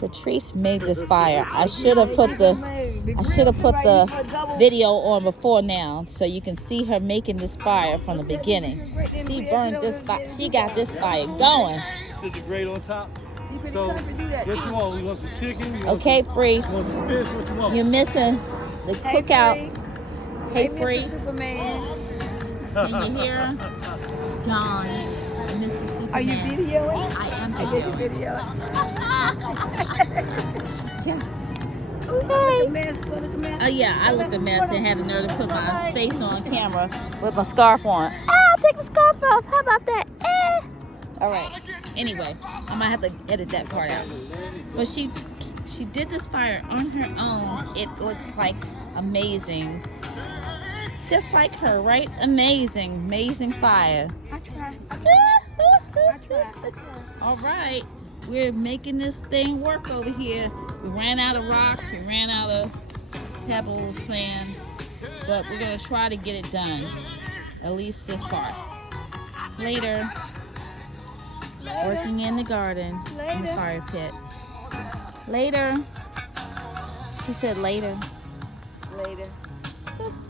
Patrice made this fire. I should have put the video on before now, so you can see her making this fire from the beginning. She burned this fire. She got this fire going. Sit the grate on top. So what you want? We want some chicken. Okay, Free. You want some fish? What you want? You're missing the cookout. Hey, Free. Superman. Can you hear her? John, Mr. Superman. Are you videoing? I am I did a videoing. video. Yeah. Okay. Oh yeah, I looked a mess and had the nerve to put my face on camera with my scarf on. I'll take the scarf off. How about that? All right. Anyway, I might have to edit that part out. But she did this fire on her own. It looks like amazing. Just like her, right? Amazing fire. I tried. All right, we're making this thing work over here. We ran out of rocks, we ran out of pebbles, sand, but we're gonna try to get it done. At least this part. Later. Working in the garden, in the fire pit. Later. She said later. Later.